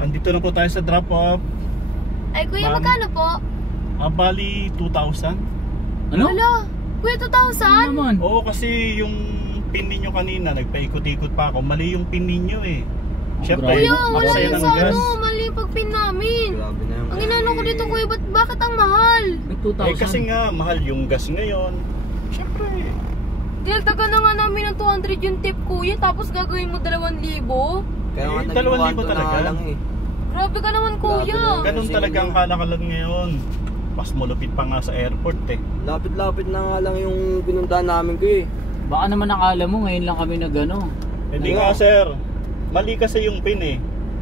andito na po tayo sa drop off. Ay kuya, magkano po? Bali 2,000. Ano? Wala, kuya 2,000? Naman. Oo, kasi yung pin ninyo kanina, nagpaikot-ikot pa ako. Mali yung pin ninyo eh. Siyempre, Kuya, wala magsaya yung ng sa gas. ano, mali yung pagpin namin. Grabe na yung... Ang inano ko dito kuya, bakit ang mahal? May 2,000. Eh kasi nga, mahal yung gas ngayon. Siyempre. Dildagan na nga namin ng 200 yung tip kuya, tapos gagawin mo 2,000. Kaya nga Eh, 2,000 naging 1 talaga. na lang eh. Grabe ka naman kuya. Grabe Ganun talaga ang kalakalan ngayon. Mas malupit pa nga sa airport eh. Lapit-lapit na nga lang yung pinuntahan namin ko eh. Baka naman akala mo ngayon lang kami nagano. Hindi Ano? nga sir, mali kasi yung pin eh.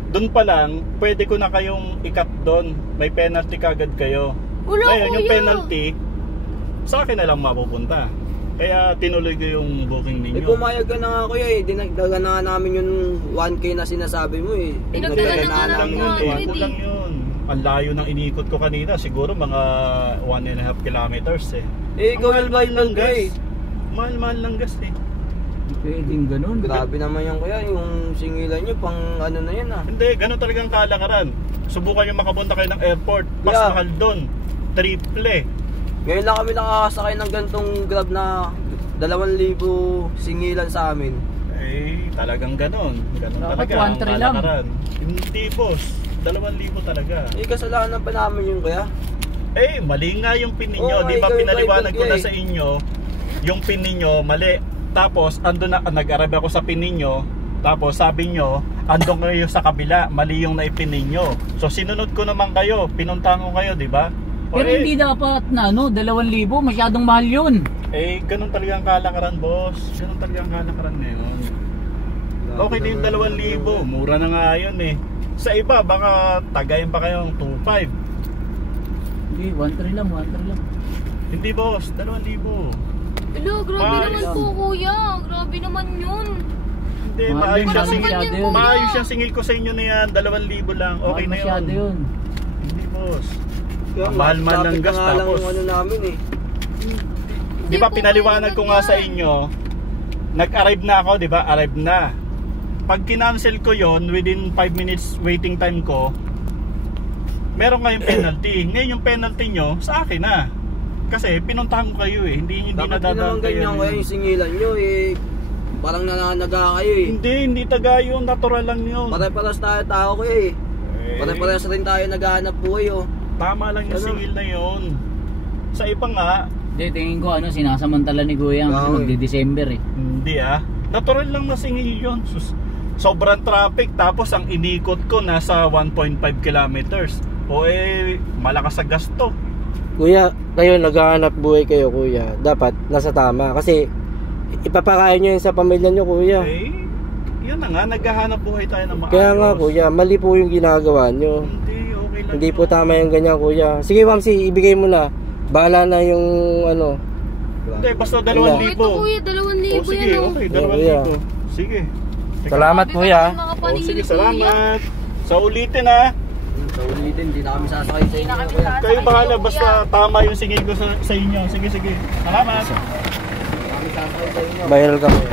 Doon pa lang, pwede ko na kayong i-cut doon. May penalty kagad kayo. Wala Ngayon, yung kuya. penalty, sa akin na lang mapupunta. Kaya tinuloy ko yung booking Eh ninyo. pumayag ka na nga kuya eh. Dinagdagan na nga namin yung 1K na sinasabi mo eh. Dinagdagan na nga Kulang namin yun, 200 kulang yun. Ang layo ng inikot ko kanina, siguro mga 1.5 kilometers eh. Eh ikaw yung Mahal ng ka eh. Mahal-mahal ng gas eh. Hindi pwedeng ganun. Grabe naman yan kuya. Yung singilan nyo pang ano na yan ah. Hindi, ganun talagang kalakaran. Subukan yung makapunta kayo ng airport. Mas Yeah. mahal doon. Triple. Ngayon lang kami nakakasakay ng gantong grab na 2,000 singilan sa amin. Eh, talagang ganon. Ganon Dapat talaga ang 1.3 lang. kalakaran. Hindi boss. 2,000 talaga. Eh kasalanan pa namin yung kuya. Eh, mali nga yung pin ninyo. Oo, Di ba ikaw yung pinaliwanag ko driver na ko sa inyo, yung pin ninyo, mali. Tapos, andun na, nag-arab ako sa pin ninyo. Tapos, sabi nyo, andun kayo sa kabila. Mali yung naipin ninyo. So, sinunod ko naman kayo. Pinuntahan ko kayo, di ba? O, Pero hindi dapat na ano, 2,000, masyadong mahal yun. Eh, ganun talaga ang kalakaran, boss. Ganun talaga ang kalakaran ngayon. Okay din 2,000. Mura na nga yun eh. Sa iba, baka tagayin pa kayong 2,500. Hindi, 1,3 lang, 1,3 lang. Hindi, boss. 2,000. Hello, grabe Mahal naman lang. po kuya. Grabe naman yun. Hindi, Mahal maayos yun, siya mahal singil. yun, kuya. Maayos siya singil ko sa inyo na yan. 2,000 lang. Okay na Masyado yun. yun. Hindi, boss. Kaya Ang mahal-mahal ng lapit gas na nga lang tapos. yung ano namin eh. Di ba po pinaliwanag kayo ko nga sa ganyan. inyo, nag-arrive na ako, di ba? Arrive na. Pag kinancel ko yon within 5 minutes waiting time ko, meron kayong penalty. Ngayon yung penalty nyo, sa akin na. Kasi pinuntahan ko kayo eh. Hindi Dapat din nadadaan naman kayo. ganyan kuya yung singilan nyo eh. Parang nananaga kayo eh. Hindi taga yun. Natural lang yun. Pare-paras tayo tao kuya eh. Eh, Pare-paras rin tayo naghahanap buhay oh. Tama lang yung Ano? singil na yun. Sa iba nga, Hindi, tingin ko ano, sinasamantala ni Kuya kasi Oo, eh. magdi-December eh. hindi natural lang na singil yun. Sobrang traffic. Tapos ang inikot ko nasa 1.5 kilometers. O eh, malakas sa gasto. Kuya, kayo naghahanap buhay kayo kuya. Dapat nasa tama kasi ipapakain nyo yun sa pamilya nyo kuya. Eh, yun na nga, naghahanap buhay tayo ng maayos. Kaya nga kuya, mali po yung ginagawa nyo. Hindi, okay lang Hindi yun. po tama yung ganyan kuya. Sige Wamsi, ibigay mo na. Bahala na yung ano. Hindi, basta Oh, 2,000. ito kuya, 2,000 O sige, yan oh. okay, Oo, kuya. 2,000. Sige. Salamat Grabe kuya. ka naman, mga O paningin sige, kuya. salamat. Sa ulitin ha. Sa ulitin, hindi na kami sasakay sa inyo kuya. Kayo bahala, basta tama yung singil ko sa inyo. Sige, sige. Salamat. Kami sasakay sa inyo. Viral ka kuya.